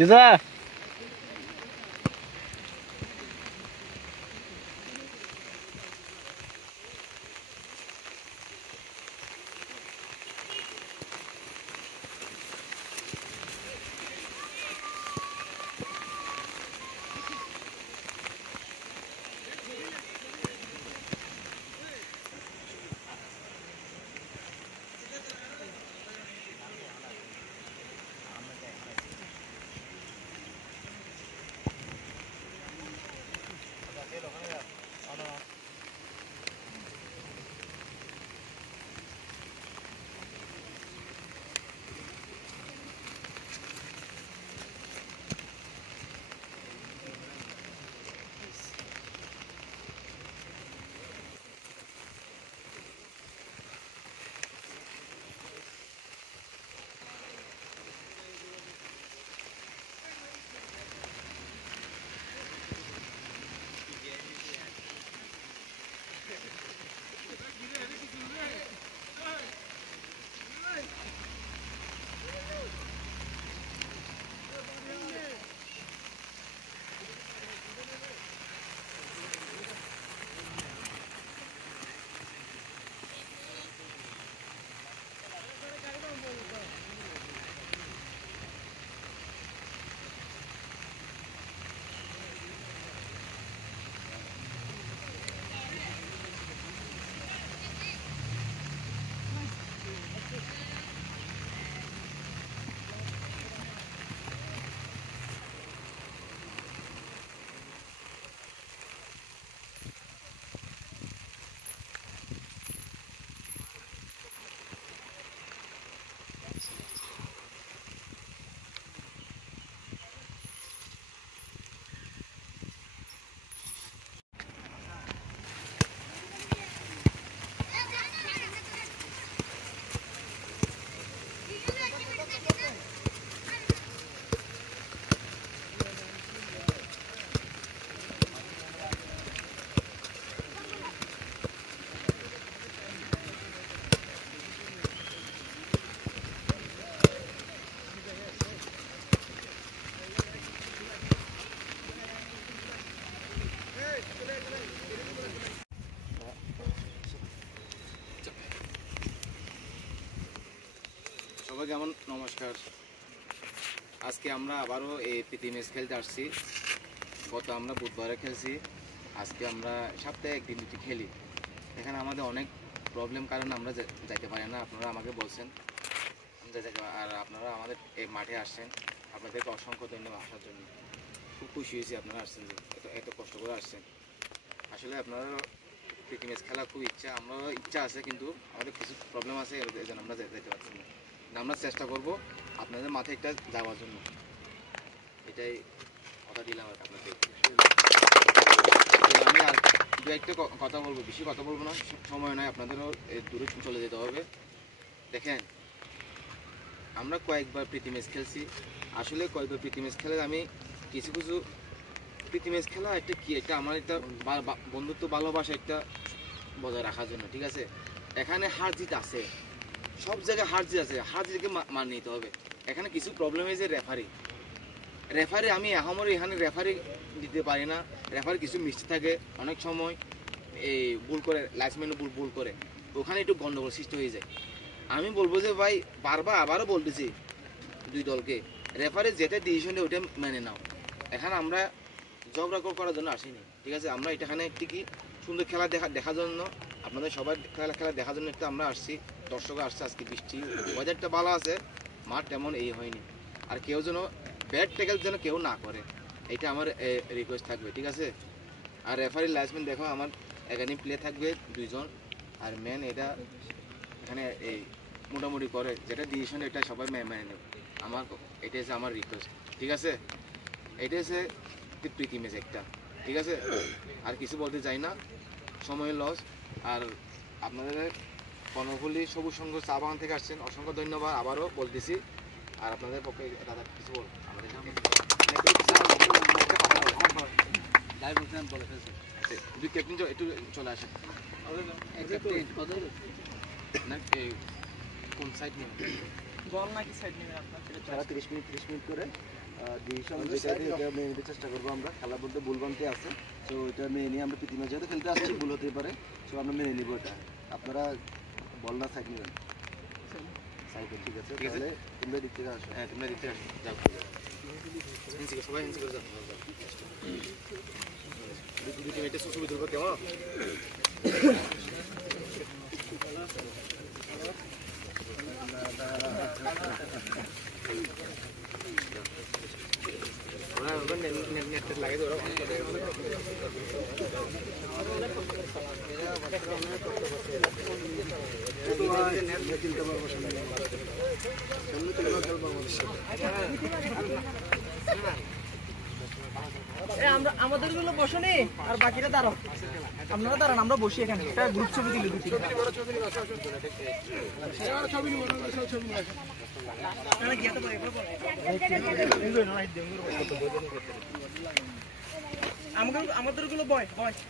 Jeza. সবাইকে আমার নমস্কার। আজকে আমরা আবারও এই প্রীতি ম্যাচ খেলতে আসছি। গত আমরা বুধবারে খেলছি, আজকে আমরা সপ্তাহে একদিন দুটি খেলি। এখানে আমাদের অনেক প্রবলেম কারণে আমরা যাইতে পারি না। আপনারা আমাকে বলছেন আর আপনারা আমাদের এই মাঠে আসছেন, আপনাদেরকে অসংখ্য ধন্যবাদ আসার জন্য। খুব খুশি হয়েছি আপনারা আসছেন, এত কষ্ট করে আসছেন। আসলে আপনারা প্রীতি ম্যাচ খেলার খুব ইচ্ছা, আমারও ইচ্ছা আছে, কিন্তু আমাদের কিছু প্রবলেম আছে, এই জন্য আমরা যেতে পারছি না। আমরা চেষ্টা করব আপনাদের মাঠে একটা যাওয়ার জন্য, এটাই কথা দিলাম আর আপনাদের। আমি আর দু একটা কথা বলবো, বেশি কথা বলবো না, সময় নয়, আপনাদেরও দূরে চলে যেতে হবে। দেখেন, আমরা কয়েকবার প্রীতি ম্যাচ খেলছি। আসলে কয়েকবার প্রীতি ম্যাচ খেলে আমি কিছু কিছু প্রীতি ম্যাচ খেলা একটা কি, একটা আমার একটা বন্ধুত্ব ভালোবাসা একটা বজায় রাখার জন্য, ঠিক আছে? এখানে হার জিত আছে, সব জায়গায় হার জিত আছে, হার জিতকে মান নিতে হবে। এখানে কিছু প্রবলেম হয়েছে রেফারি আমি এখানে রেফারি দিতে পারি না। রেফারি কিছু মিস্টেক থাকে, অনেক সময় এই ভুল করে, লাইসম্যানও ভুল করে, ওখানে একটু গন্ডগোল সৃষ্টি হয়ে যায়। আমি বলবো যে ভাই, বারবার আবারও বলতেছি দুই দলকে, রেফারি যেটা ডিসিশন দেয় ওইটা মেনে নাও। এখানে আমরা ঝগড়া করার জন্য আসিনি, ঠিক আছে? আমরা এখানে একটি কি সুন্দর খেলা দেখার জন্য আপনাদের সবার খেলা দেখার জন্য একটু আমরা আসছি, দর্শক আসছে। আজকে বৃষ্টি, ওয়েদারটা ভালো আছে, মাঠ তেমন এই হয়নি। আর কেউ যেন ব্যাট ট্যাকেল যেন কেউ না করে, এটা আমার রিকোয়েস্ট থাকবে, ঠিক আছে? আর রেফারি লাইসমেন্ট দেখো, আমার এখানে প্লে থাকবে 2 জন, আর ম্যান এটা এখানে এই মোটামুটি করে যেটা ডিসিশন, এটা সবাই মেনে নেবে। এটা হচ্ছে আমার রিকোয়েস্ট, ঠিক আছে? এটা হচ্ছে প্রীতি ম্যাচ একটা, ঠিক আছে? আর কিছু বলতে চাই না, সময় লস। আর আপনাদের কর্ণফুলী সবুজ সংঘ চা বাগান থেকে আসছেন, অসংখ্য ধন্যবাদ আবারও বলতেছি। আর আপনাদের পক্ষে দাদা কিছু বল, আমাদের 2 ক্যাপ্টেন একটু চলে আসেন না, কোন সাইড নিয়ে বল নাকি সাইড নেবেন আপনার? সারা 30 মিনিট করে ডিসিশন যেটা এটা মেনে নিতে চেষ্টা করবো আমরা। খেলার মধ্যে ভুলভ্রান্তি আছে, তো এটা মেনে নিয়ে আমরা প্রীতি ম্যাচ যেহেতু খেলতে আসছি, ভুল হতে পারে, তো আমরা মেনে নিব এটা। আপনারা বল না সাইড নেবেন, সাইড ঠিক আছে? তাহলে তোমরা দিক থেকে আসো। হ্যাঁ, তোমরা দিতে যাও, সবাই হিন্সি করে যাও। দুটি মেয়েটা সুসুবি তুলবো কেমন? নেট লাগাই দেবো। আমাদের গুলো বসো নি, আর বাকিরা দাঁড়াও, আপনারা দাঁড়ান, আমরা বসি এখানে। একটা গ্রুপ ছবি দিলে দুটি। আমাদের গুলো বয়, ওরা